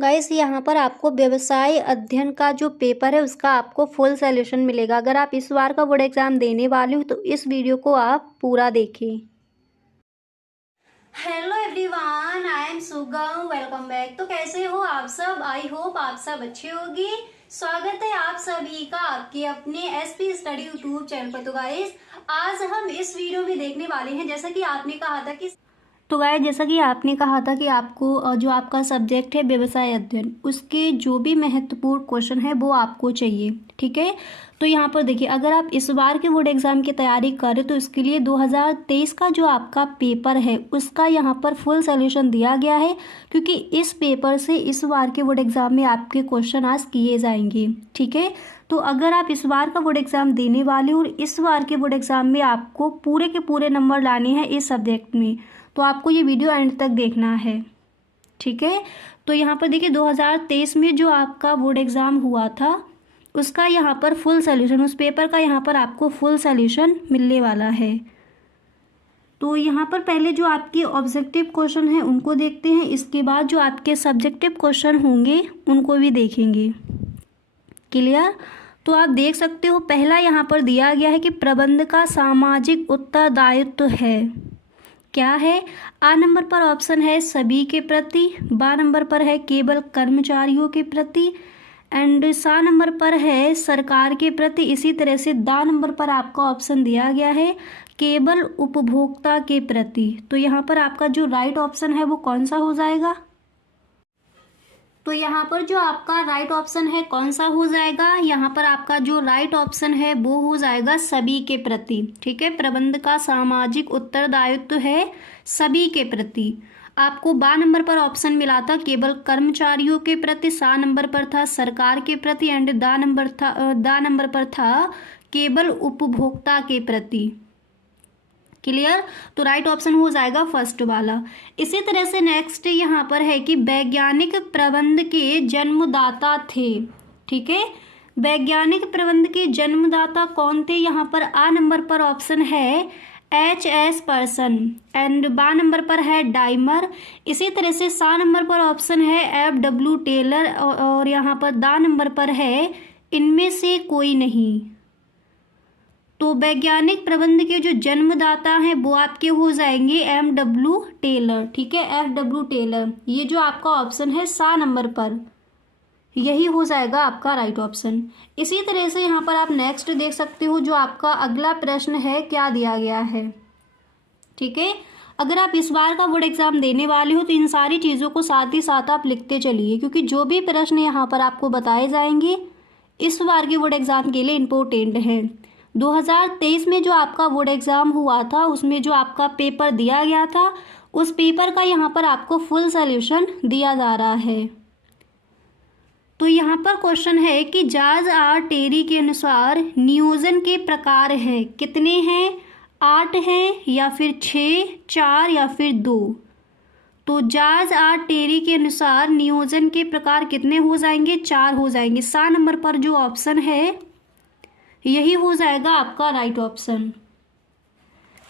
Guys यहाँ पर आपको व्यवसाय अध्ययन का जो पेपर है उसका आपको फुल सॉल्यूशन मिलेगा। अगर आप इस बार का बोर्ड एग्जाम देने वाले हो तो इस वीडियो को आप पूरा देखें। हेलो एवरीवन, आई एम सुगम, वेलकम बैक। तो कैसे हो आप सब? आई होप आप सब अच्छे होंगे। स्वागत है आप सभी का आपके अपने एसपी स्टडी यूट्यूब चैनल पर। तो गाइस आज हम इस वीडियो में देखने वाले हैं, जैसा कि आपने कहा था कि आपको जो आपका सब्जेक्ट है व्यवसाय अध्ययन, उसके जो भी महत्वपूर्ण क्वेश्चन है वो आपको चाहिए। ठीक है, तो यहाँ पर देखिए, अगर आप इस बार के बोर्ड एग्जाम की तैयारी करें तो इसके लिए 2023 का जो आपका पेपर है उसका यहाँ पर फुल सॉल्यूशन दिया गया है, क्योंकि इस पेपर से इस बार के बोर्ड एग्जाम में आपके क्वेश्चन आज किए जाएंगे। ठीक है, तो अगर आप इस बार का बोर्ड एग्जाम देने वाले हो और इस बार के बोर्ड एग्जाम में आपको पूरे के पूरे नंबर लाने हैं इस सब्जेक्ट में, तो आपको ये वीडियो एंड तक देखना है। ठीक है, तो यहाँ पर देखिए 2023 में जो आपका बोर्ड एग्ज़ाम हुआ था उसका यहाँ पर फुल सॉल्यूशन, उस पेपर का यहाँ पर आपको फुल सॉल्यूशन मिलने वाला है। तो यहाँ पर पहले जो आपके ऑब्जेक्टिव क्वेश्चन हैं उनको देखते हैं, इसके बाद जो आपके सब्जेक्टिव क्वेश्चन होंगे उनको भी देखेंगे। क्लियर? तो आप देख सकते हो पहला यहाँ पर दिया गया है कि प्रबंध का सामाजिक उत्तरदायित्व है। क्या है? आ नंबर पर ऑप्शन है सभी के प्रति, बा नंबर पर है केवल कर्मचारियों के प्रति, एंड सा नंबर पर है सरकार के प्रति। इसी तरह से दा नंबर पर आपका ऑप्शन दिया गया है केवल उपभोक्ता के प्रति। तो यहाँ पर आपका जो राइट ऑप्शन है वो कौन सा हो जाएगा? तो यहाँ पर जो आपका राइट ऑप्शन है कौन सा हो जाएगा? यहाँ पर आपका जो राइट ऑप्शन है वो हो जाएगा सभी के प्रति। ठीक है, प्रबंध का सामाजिक उत्तरदायित्व है सभी के प्रति। आपको बा नंबर पर ऑप्शन मिला था केवल कर्मचारियों के प्रति, सा नंबर पर था सरकार के प्रति, एंड दा नंबर पर था केवल उपभोक्ता के प्रति। क्लियर? तो राइट ऑप्शन हो जाएगा फर्स्ट वाला। इसी तरह से नेक्स्ट यहाँ पर है कि वैज्ञानिक प्रबंध के जन्मदाता थे। ठीक है, वैज्ञानिक प्रबंध के जन्मदाता कौन थे? यहाँ पर आ नंबर पर ऑप्शन है HS पर्सन, एंड बा नंबर पर है डाइमर। इसी तरह से सा नंबर पर ऑप्शन है FW टेलर, और यहाँ पर दा नंबर पर है इनमें से कोई नहीं। तो वैज्ञानिक प्रबंध के जो जन्मदाता हैं वो आपके हो जाएंगे MW टेलर। ठीक है, FW टेलर, ये जो आपका ऑप्शन है सा नंबर पर, यही हो जाएगा आपका राइट ऑप्शन। इसी तरह से यहाँ पर आप नेक्स्ट देख सकते हो, जो आपका अगला प्रश्न है क्या दिया गया है। ठीक है, अगर आप इस बार का बोर्ड एग्जाम देने वाले हो तो इन सारी चीज़ों को साथ ही साथ आप लिखते चलिए, क्योंकि जो भी प्रश्न यहाँ पर आपको बताए जाएंगे इस बार के बोर्ड एग्जाम के लिए इम्पोर्टेंट है। 2023 में जो आपका बोर्ड एग्ज़ाम हुआ था उसमें जो आपका पेपर दिया गया था उस पेपर का यहाँ पर आपको फुल सॉल्यूशन दिया जा रहा है। तो यहाँ पर क्वेश्चन है कि जॉर्ज आर टेरी के अनुसार नियोजन के प्रकार हैं, कितने हैं? 8 हैं या फिर 6, 4 या फिर 2? तो जॉर्ज आर टेरी के अनुसार नियोजन के प्रकार कितने हो जाएंगे? 4 हो जाएंगे। सा नंबर पर जो ऑप्शन है यही हो जाएगा आपका राइट ऑप्शन।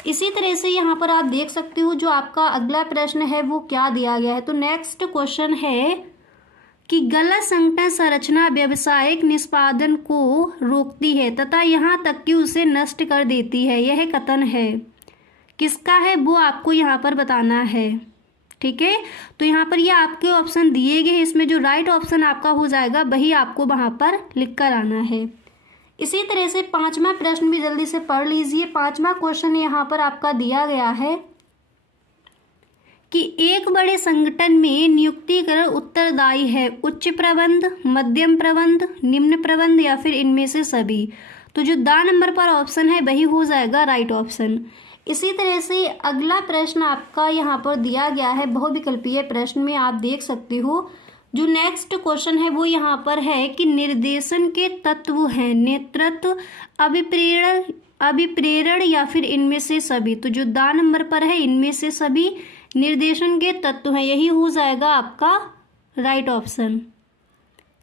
इसी तरह से यहाँ पर आप देख सकते हो जो आपका अगला प्रश्न है वो क्या दिया गया है। तो नेक्स्ट क्वेश्चन है कि गलत संगठन संरचना व्यावसायिक निष्पादन को रोकती है तथा यहाँ तक कि उसे नष्ट कर देती है, यह कथन है। किसका है वो आपको यहाँ पर बताना है। ठीक है, तो यहाँ पर ये आपके ऑप्शन दिए गए हैं, इसमें जो राइट ऑप्शन आपका हो जाएगा वही आपको वहाँ पर लिख कर आना है। इसी तरह से पांचवा प्रश्न भी जल्दी से पढ़ लीजिए। पांचवा क्वेश्चन यहाँ पर आपका दिया गया है कि एक बड़े संगठन में नियुक्तिकरण उत्तरदायी है उच्च प्रबंध, मध्यम प्रबंध, निम्न प्रबंध या फिर इनमें से सभी। तो जो दा नंबर पर ऑप्शन है वही हो जाएगा राइट ऑप्शन। इसी तरह से अगला प्रश्न आपका यहाँ पर दिया गया है बहुविकल्पीय प्रश्न में, आप देख सकते हो। जो नेक्स्ट क्वेश्चन है वो यहाँ पर है कि निर्देशन के तत्व हैं नेतृत्व, अभिप्रेरण या फिर इनमें से सभी। तो जो दा नंबर पर है इनमें से सभी निर्देशन के तत्व हैं, यही हो जाएगा आपका राइट ऑप्शन।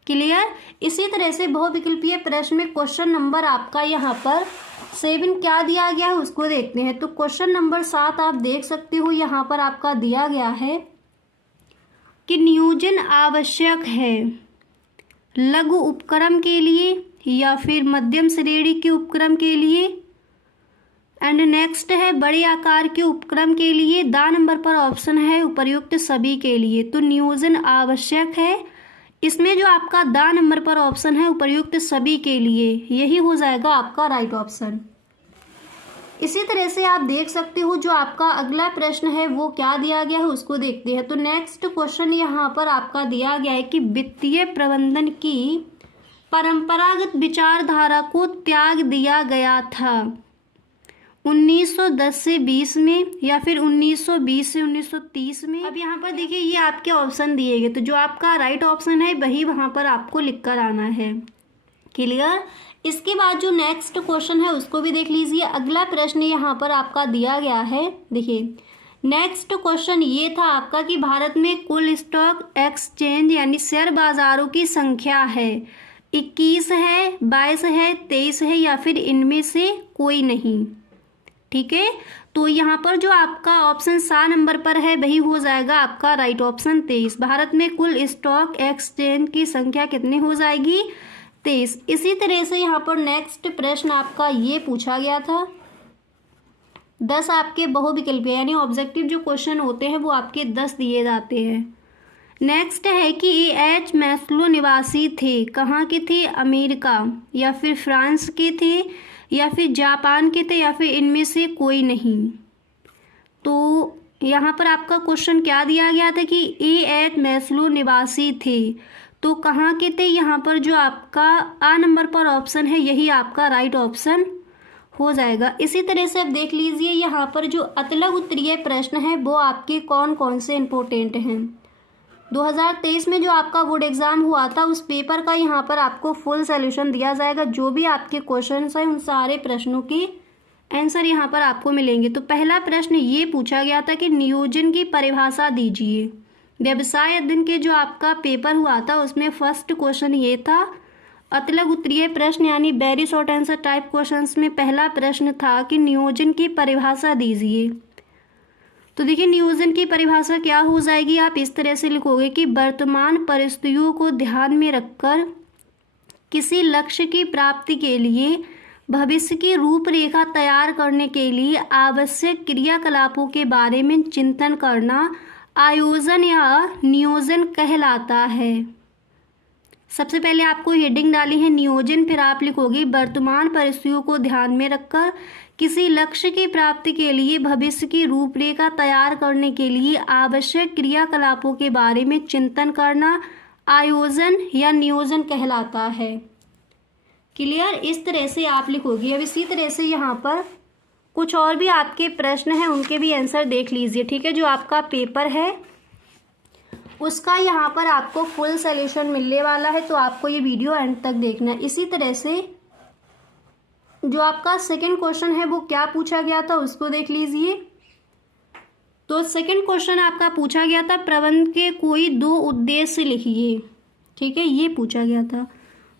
क्लियर? इसी तरह से बहुविकल्पीय प्रश्न में क्वेश्चन नंबर आपका यहाँ पर 7 क्या दिया गया है उसको देखते हैं। तो क्वेश्चन नंबर 7 आप देख सकते हो यहाँ पर आपका दिया गया है कि नियोजन आवश्यक है लघु उपक्रम के लिए या फिर मध्यम श्रेणी के उपक्रम के लिए। एंड नेक्स्ट है बड़े आकार के उपक्रम के लिए। दा नंबर पर ऑप्शन है उपर्युक्त सभी के लिए। तो नियोजन आवश्यक है, इसमें जो आपका दा नंबर पर ऑप्शन है उपर्युक्त सभी के लिए, यही हो जाएगा आपका राइट ऑप्शन। इसी तरह से आप देख सकते हो जो आपका अगला प्रश्न है वो क्या दिया गया है उसको देखते हैं। तो नेक्स्ट क्वेश्चन यहाँ पर आपका दिया गया है कि वित्तीय प्रबंधन की परंपरागत विचारधारा को त्याग दिया गया था 1910 से 20 में या फिर 1920 से 1930 में। अब यहाँ पर देखिए ये आपके ऑप्शन दिए गए, तो जो आपका राइट ऑप्शन है वही वहाँ पर आपको लिख कर आना है। क्लियर। इसके बाद जो नेक्स्ट क्वेश्चन है उसको भी देख लीजिए। अगला प्रश्न यहाँ पर आपका दिया गया है, देखिए नेक्स्ट क्वेश्चन ये था आपका कि भारत में कुल स्टॉक एक्सचेंज यानी शेयर बाजारों की संख्या है 21 है, 22 है, 23 है या फिर इनमें से कोई नहीं। ठीक है, तो यहाँ पर जो आपका ऑप्शन 7 नंबर पर है वही हो जाएगा आपका राइट ऑप्शन 23। भारत में कुल स्टॉक एक्सचेंज की संख्या कितनी हो जाएगी 23। इसी तरह से यहाँ पर नेक्स्ट प्रश्न आपका ये पूछा गया था 10 आपके बहुविकल्पीय यानी ऑब्जेक्टिव जो क्वेश्चन होते हैं वो आपके 10 दिए जाते हैं। नेक्स्ट है कि एच मैस्लो निवासी थे, कहाँ के थे, अमेरिका या फिर फ्रांस के थे या फिर जापान के थे या फिर इनमें से कोई नहीं। तो यहाँ पर आपका क्वेश्चन क्या दिया गया था कि एच मैस्लो निवासी थे, तो कहाँ के थे, यहाँ पर जो आपका आ नंबर पर ऑप्शन है यही आपका राइट ऑप्शन हो जाएगा। इसी तरह से आप देख लीजिए यहाँ पर जो अतलग उत्तरीय प्रश्न है वो आपके कौन कौन से इम्पोर्टेंट हैं। 2023 में जो आपका बोर्ड एग्जाम हुआ था उस पेपर का यहाँ पर आपको फुल सॉल्यूशन दिया जाएगा। जो भी आपके क्वेश्चंस हैं उन सारे प्रश्नों की आंसर यहाँ पर आपको मिलेंगे। तो पहला प्रश्न ये पूछा गया था कि नियोजन की परिभाषा दीजिए। व्यवसाय अध्ययन के जो आपका पेपर हुआ था उसमें फर्स्ट क्वेश्चन ये था। अतलग उत्तरीय प्रश्न यानी very short answer type questions में पहला प्रश्न था कि नियोजन की परिभाषा दीजिए। तो देखिए नियोजन की परिभाषा क्या हो जाएगी, आप इस तरह से लिखोगे कि वर्तमान परिस्थितियों को ध्यान में रखकर किसी लक्ष्य की प्राप्ति के लिए भविष्य की रूपरेखा तैयार करने के लिए आवश्यक क्रियाकलापों के बारे में चिंतन करना आयोजन या नियोजन कहलाता है। सबसे पहले आपको हेडिंग डाली है नियोजन, फिर आप लिखोगे वर्तमान परिस्थितियों को ध्यान में रखकर किसी लक्ष्य की प्राप्ति के लिए भविष्य की रूपरेखा तैयार करने के लिए आवश्यक क्रियाकलापों के बारे में चिंतन करना आयोजन या नियोजन कहलाता है। क्लियर। इस तरह से आप लिखोगे। अब इसी तरह से यहाँ पर कुछ और भी आपके प्रश्न हैं उनके भी आंसर देख लीजिए। ठीक है, जो आपका पेपर है उसका यहाँ पर आपको फुल सॉल्यूशन मिलने वाला है, तो आपको ये वीडियो एंड तक देखना है। इसी तरह से जो आपका सेकंड क्वेश्चन है वो क्या पूछा गया था उसको देख लीजिए। तो सेकंड क्वेश्चन आपका पूछा गया था प्रबंध के कोई 2 उद्देश्य लिखिए। ठीक है, ये पूछा गया था।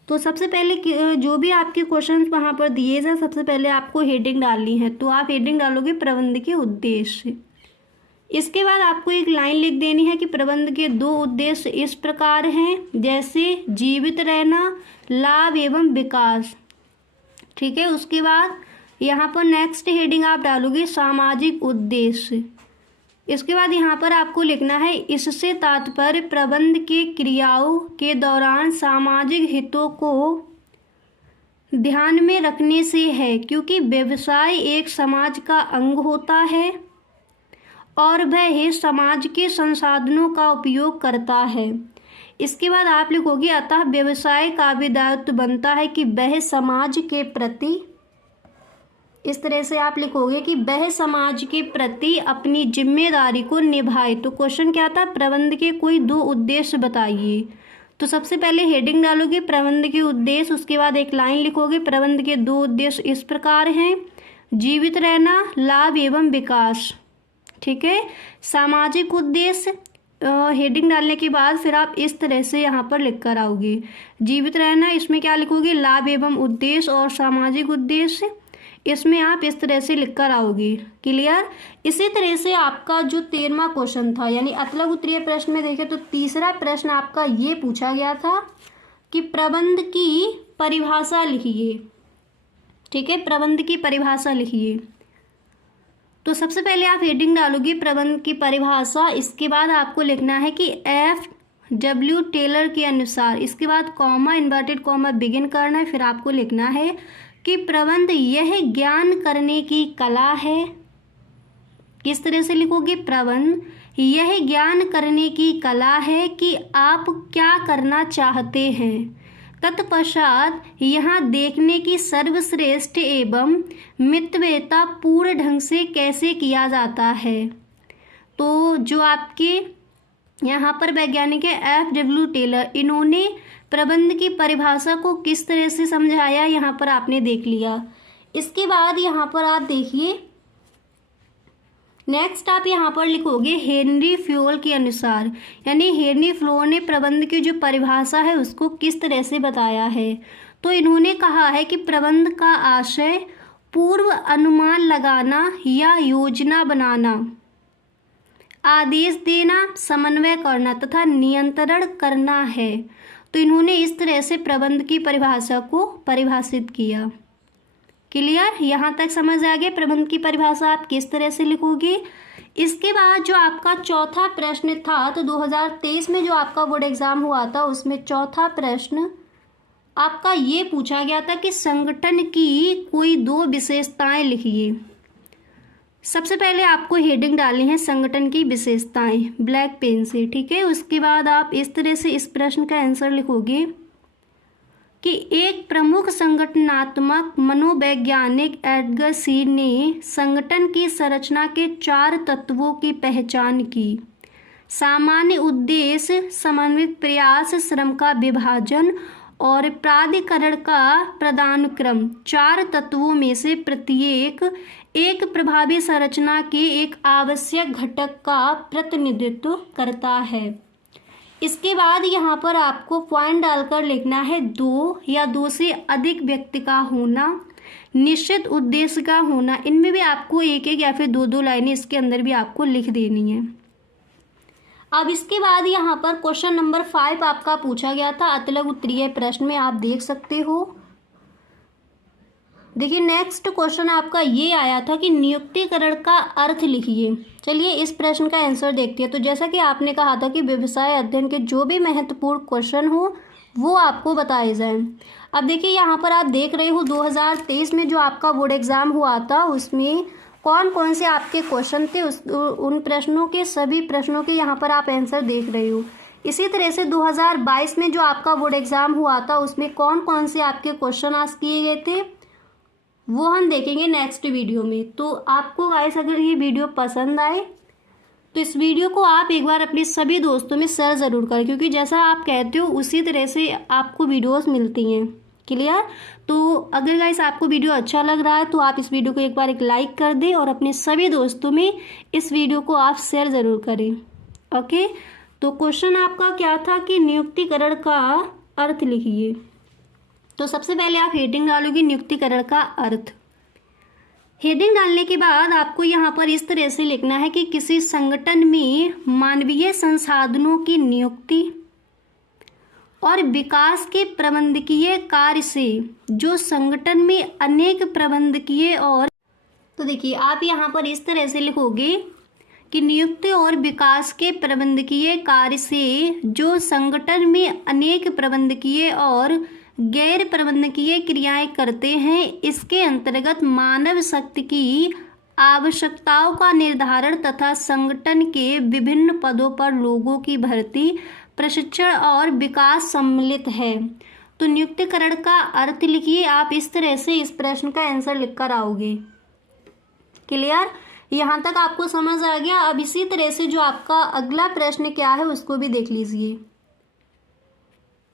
तो सबसे पहले जो भी आपके क्वेश्चन वहाँ पर दिए जाए सबसे पहले आपको हेडिंग डालनी है, तो आप हेडिंग डालोगे प्रबंध के उद्देश्य। इसके बाद आपको एक लाइन लिख देनी है कि प्रबंध के 2 उद्देश्य इस प्रकार हैं, जैसे जीवित रहना, लाभ एवं विकास। ठीक है, उसके बाद यहाँ पर नेक्स्ट हेडिंग आप डालोगे सामाजिक उद्देश्य। इसके बाद यहाँ पर आपको लिखना है इससे तात्पर्य प्रबंध के क्रियाओं के दौरान सामाजिक हितों को ध्यान में रखने से है, क्योंकि व्यवसाय एक समाज का अंग होता है और वह समाज के संसाधनों का उपयोग करता है। इसके बाद आप लिखोगे अतः व्यवसाय का भी दायित्व बनता है कि वह समाज के प्रति, इस तरह से आप लिखोगे कि वह समाज के प्रति अपनी जिम्मेदारी को निभाए। तो क्वेश्चन क्या था, प्रबंध के कोई 2 उद्देश्य बताइए। तो सबसे पहले हेडिंग डालोगे प्रबंध के उद्देश्य, उसके बाद एक लाइन लिखोगे प्रबंध के 2 उद्देश्य इस प्रकार हैं, जीवित रहना, लाभ एवं विकास। ठीक है, सामाजिक उद्देश्य हेडिंग डालने के बाद फिर आप इस तरह से यहाँ पर लिख कर आओगे जीवित रहना, इसमें क्या लिखोगे लाभ एवं उद्देश्य और सामाजिक उद्देश्य। इसमें आप इस तरह से लिख कर आओगे। क्लियर। इसी तरह से आपका जो 13वां क्वेश्चन था यानी अतलग उत्तरीय प्रश्न में देखें तो तीसरा प्रश्न आपका ये पूछा गया था कि प्रबंध की परिभाषा लिखिए। ठीक है, प्रबंध की परिभाषा लिखिए। तो सबसे पहले आप हेडिंग डालोगे प्रबंध की परिभाषा, इसके बाद आपको लिखना है कि F.W. टेलर के अनुसार, इसके बाद कॉमा इन्वर्टेड कॉमा बिगिन करना है, फिर आपको लिखना है कि प्रबंध यह ज्ञान करने की कला है। किस तरह से लिखोगे? प्रबंध यह ज्ञान करने की कला है कि आप क्या करना चाहते हैं। तत्पश्चात यहाँ देखने की सर्वश्रेष्ठ एवं मितव्ययिता पूर्ण ढंग से कैसे किया जाता है। तो जो आपके यहाँ पर वैज्ञानिक है F.W. टेलर, इन्होंने प्रबंध की परिभाषा को किस तरह से समझाया यहाँ पर आपने देख लिया। इसके बाद यहाँ पर आप देखिए नेक्स्ट आप यहाँ पर लिखोगे हेनरी फ्योल के अनुसार, यानी हेनरी फ्लोर ने प्रबंध की जो परिभाषा है उसको किस तरह से बताया है। तो इन्होंने कहा है कि प्रबंध का आशय पूर्व अनुमान लगाना या योजना बनाना, आदेश देना, समन्वय करना तथा नियंत्रण करना है। तो इन्होंने इस तरह से प्रबंध की परिभाषा को परिभाषित किया। क्लियर, यहाँ तक समझ आ गया प्रबंध की परिभाषा आप किस तरह से लिखोगे। इसके बाद जो आपका चौथा प्रश्न था, तो 2023 में जो आपका बोर्ड एग्जाम हुआ था उसमें चौथा प्रश्न आपका ये पूछा गया था कि संगठन की कोई 2 विशेषताएं लिखिए। सबसे पहले आपको हेडिंग डालनी है संगठन की विशेषताएं ब्लैक पेन से। ठीक है, उसके बाद आप इस तरह से इस प्रश्न का आंसर लिखोगे कि एक प्रमुख संगठनात्मक मनोवैज्ञानिक एडगर सी ने संगठन की संरचना के 4 तत्वों की पहचान की। सामान्य उद्देश्य, समन्वित प्रयास, श्रम का विभाजन और प्राधिकरण का पदानुक्रम 4 तत्वों में से प्रत्येक एक प्रभावी संरचना के एक आवश्यक घटक का प्रतिनिधित्व करता है। इसके बाद यहाँ पर आपको पॉइंट डालकर लिखना है 2 या 2 से अधिक व्यक्ति का होना, निश्चित उद्देश्य का होना। इनमें भी आपको एक एक या फिर 2-2 लाइनें इसके अंदर भी आपको लिख देनी है। अब इसके बाद यहाँ पर क्वेश्चन नंबर 5 आपका पूछा गया था अतलग उत्तरीय प्रश्न में, आप देख सकते हो। देखिए नेक्स्ट क्वेश्चन आपका ये आया था कि नियुक्तिकरण का अर्थ लिखिए। चलिए इस प्रश्न का आंसर देखते हैं। तो जैसा कि आपने कहा था कि व्यवसाय अध्ययन के जो भी महत्वपूर्ण क्वेश्चन हो वो आपको बताए जाएं। अब देखिए यहाँ पर आप देख रहे हो 2023 में जो आपका बोर्ड एग्ज़ाम हुआ था उसमें कौन कौन से आपके क्वेश्चन थे, उन प्रश्नों के सभी प्रश्नों के यहाँ पर आप आंसर देख रहे हो। इसी तरह से 2022 में जो आपका बोर्ड एग्ज़ाम हुआ था उसमें कौन कौन से आपके क्वेश्चन आस्क किए गए थे वो हम देखेंगे नेक्स्ट वीडियो में। तो आपको गाइस अगर ये वीडियो पसंद आए तो इस वीडियो को आप एक बार अपने सभी दोस्तों में शेयर ज़रूर करें, क्योंकि जैसा आप कहते हो उसी तरह से आपको वीडियोस मिलती हैं। क्लियर। तो अगर गाइस आपको वीडियो अच्छा लग रहा है तो आप इस वीडियो को एक बार लाइक कर दें और अपने सभी दोस्तों में इस वीडियो को आप शेयर ज़रूर करें। ओके, तो क्वेश्चन आपका क्या था कि नियुक्तिकरण का अर्थ लिखिए। तो सबसे पहले आप हेडिंग डालोगे नियुक्तिकरण का अर्थ। हेडिंग डालने के बाद आपको यहाँ पर इस तरह से लिखना है कि किसी संगठन में मानवीय संसाधनों की नियुक्ति और विकास के प्रबंधकीय कार्य से जो संगठन में अनेक प्रबंधकीय और, तो देखिए आप यहाँ पर इस तरह से लिखोगे कि नियुक्ति और विकास के प्रबंधकीय कार्य से जो संगठन में अनेक प्रबंधकीय और गैर प्रबंधकीय क्रियाएं करते हैं, इसके अंतर्गत मानव शक्ति की आवश्यकताओं का निर्धारण तथा संगठन के विभिन्न पदों पर लोगों की भर्ती, प्रशिक्षण और विकास सम्मिलित है। तो नियुक्तिकरण का अर्थ लिखिए। आप इस तरह से इस प्रश्न का आंसर लिखकर आओगे। क्लियर, यहाँ तक आपको समझ आ गया। अब इसी तरह से जो आपका अगला प्रश्न क्या है उसको भी देख लीजिए।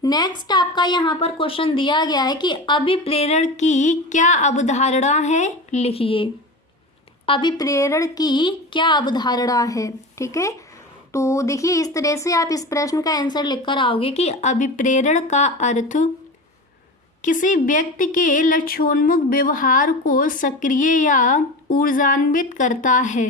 नेक्स्ट आपका यहाँ पर क्वेश्चन दिया गया है कि अभिप्रेरण की क्या अवधारणा है, लिखिए। अभिप्रेरण की क्या अवधारणा है। ठीक है, तो देखिए इस तरह से आप इस प्रश्न का आंसर लिखकर आओगे कि अभिप्रेरण का अर्थ किसी व्यक्ति के लक्ष्योन्मुख व्यवहार को सक्रिय या ऊर्जान्वित करता है।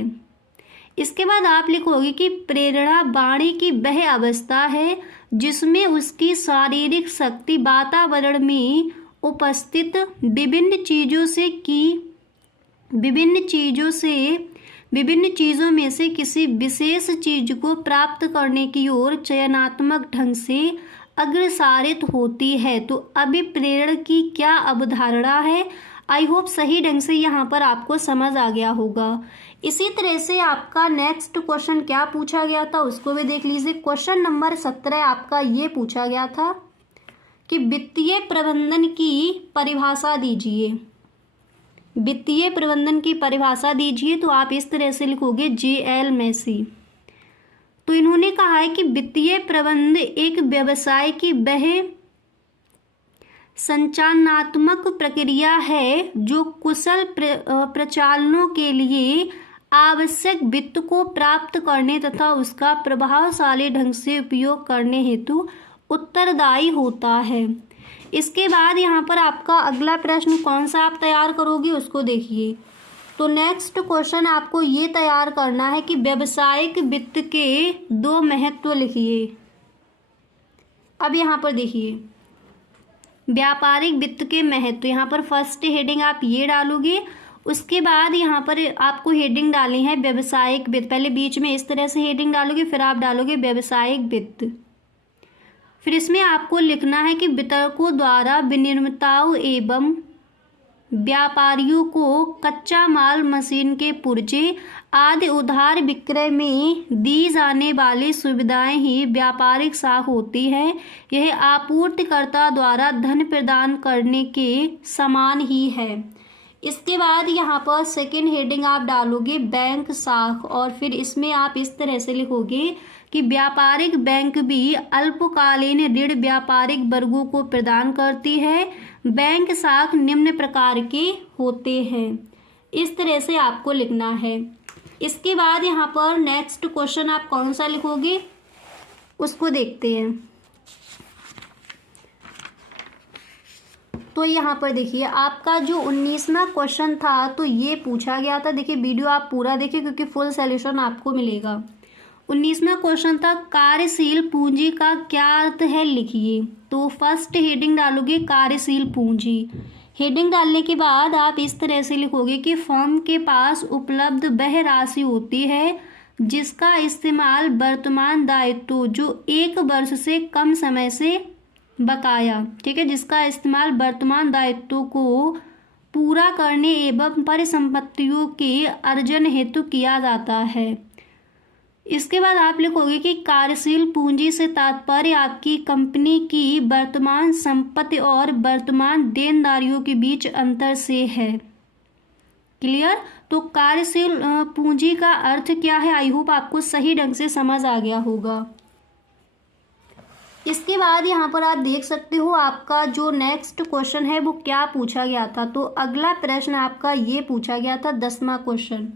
इसके बाद आप लिखोगे कि प्रेरणा वाणी की वह अवस्था है जिसमें उसकी शारीरिक शक्ति वातावरण में उपस्थित विभिन्न चीज़ों में से किसी विशेष चीज को प्राप्त करने की ओर चयनात्मक ढंग से अग्रसारित होती है। तो अभिप्रेरण की क्या अवधारणा है, आई होप सही ढंग से यहाँ पर आपको समझ आ गया होगा। इसी तरह से आपका नेक्स्ट क्वेश्चन क्या पूछा गया था उसको भी देख लीजिए। क्वेश्चन नंबर 17 आपका ये पूछा गया था कि वित्तीय प्रबंधन की परिभाषा दीजिए। वित्तीय प्रबंधन की परिभाषा दीजिए, तो आप इस तरह से लिखोगे J.L. मेसी। तो इन्होंने कहा है कि वित्तीय प्रबंध एक व्यवसाय की वह संचालनात्मक प्रक्रिया है जो कुशल प्रचालनों के लिए आवश्यक वित्त को प्राप्त करने तथा उसका प्रभावशाली ढंग से उपयोग करने हेतु उत्तरदायी होता है। इसके बाद यहाँ पर आपका अगला प्रश्न कौन सा आप तैयार करोगे उसको देखिए। तो नेक्स्ट क्वेश्चन आपको ये तैयार करना है कि व्यावसायिक वित्त के 2 महत्व लिखिए। अब यहाँ पर देखिए व्यापारिक वित्त के महत्व, यहाँ पर फर्स्ट हेडिंग आप ये डालोगे। उसके बाद यहाँ पर आपको हेडिंग डालनी है व्यावसायिक वित्त। पहले बीच में इस तरह से हेडिंग डालोगे, फिर आप डालोगे व्यावसायिक वित्त। फिर इसमें आपको लिखना है कि वितरकों द्वारा विनिर्माताओं एवं व्यापारियों को कच्चा माल, मशीन के पुर्जे आदि उधार विक्रय में दी जाने वाली सुविधाएं ही व्यापारिक साख होती है। यह आपूर्तिकर्ता द्वारा धन प्रदान करने के समान ही है। इसके बाद यहाँ पर सेकेंड हेडिंग आप डालोगे बैंक साख, और फिर इसमें आप इस तरह से लिखोगे कि व्यापारिक बैंक भी अल्पकालीन ऋण व्यापारिक वर्गों को प्रदान करती है। बैंक साख निम्न प्रकार के होते हैं। इस तरह से आपको लिखना है। इसके बाद यहाँ पर नेक्स्ट क्वेश्चन आप कौन सा लिखोगे उसको देखते हैं। तो यहाँ पर देखिए आपका जो 19वां क्वेश्चन था तो ये पूछा गया था। देखिए वीडियो आप पूरा देखिए क्योंकि फुल सॉल्यूशन आपको मिलेगा। 19वां क्वेश्चन था कार्यशील पूंजी का क्या अर्थ है लिखिए। तो फर्स्ट हेडिंग डालोगे कार्यशील पूंजी। हेडिंग डालने के बाद आप इस तरह से लिखोगे कि फर्म के पास उपलब्ध वह राशि होती है जिसका इस्तेमाल वर्तमान दायित्व जो 1 वर्ष से कम समय से बकाया, ठीक है, जिसका इस्तेमाल वर्तमान दायित्वों को पूरा करने एवं परिसंपत्तियों के अर्जन हेतु किया जाता है। इसके बाद आप लिखोगे कि कार्यशील पूंजी से तात्पर्य आपकी कंपनी की वर्तमान संपत्ति और वर्तमान देनदारियों के बीच अंतर से है। क्लियर। तो कार्यशील पूंजी का अर्थ क्या है, आई होप आपको सही ढंग से समझ आ गया होगा। इसके बाद यहाँ पर आप देख सकते हो आपका जो नेक्स्ट क्वेश्चन है वो क्या पूछा गया था। तो अगला प्रश्न आपका ये पूछा गया था 10वां क्वेश्चन,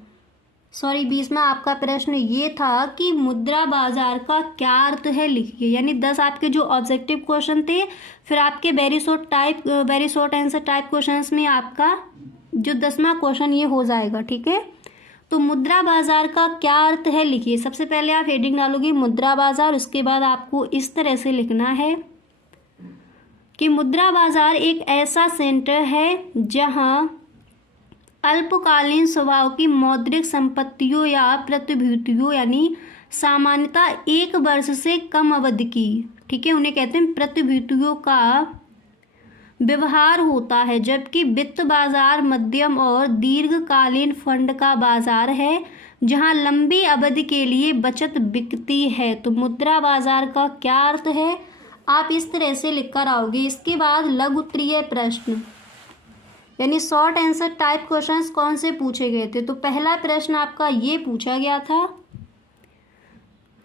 20वां आपका प्रश्न ये था कि मुद्रा बाजार का क्या अर्थ है लिखिए। यानी 10 आपके जो ऑब्जेक्टिव क्वेश्चन थे, फिर आपके very short answer type questions में आपका जो 10वां क्वेश्चन ये हो जाएगा, ठीक है। तो मुद्रा बाजार का क्या अर्थ है लिखिए। सबसे पहले आप हेडिंग डालोगे मुद्रा बाजार। उसके बाद आपको इस तरह से लिखना है कि मुद्रा बाजार एक ऐसा सेंटर है जहां अल्पकालीन स्वभाव की मौद्रिक संपत्तियों या प्रतिभूतियों यानी सामान्यतः 1 वर्ष से कम अवधि की, ठीक है, उन्हें कहते हैं प्रतिभूतियों का व्यवहार होता है। जबकि वित्त बाजार मध्यम और दीर्घकालीन फंड का बाजार है जहां लंबी अवधि के लिए बचत बिकती है। तो मुद्रा बाजार का क्या अर्थ है आप इस तरह से लिखकर आओगे। इसके बाद लघु उत्तरीय प्रश्न यानी शॉर्ट आंसर टाइप क्वेश्चंस कौन से पूछे गए थे। तो पहला प्रश्न आपका ये पूछा गया था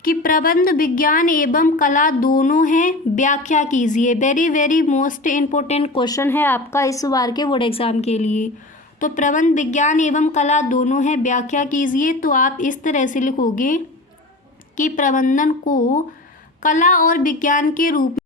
कि प्रबंध विज्ञान एवं कला दोनों हैं, व्याख्या कीजिए। वेरी मोस्ट इम्पोर्टेंट क्वेश्चन है आपका इस बार के बोर्ड एग्जाम के लिए। तो प्रबंध विज्ञान एवं कला दोनों हैं, व्याख्या कीजिए। तो आप इस तरह से लिखोगे कि प्रबंधन को कला और विज्ञान के रूप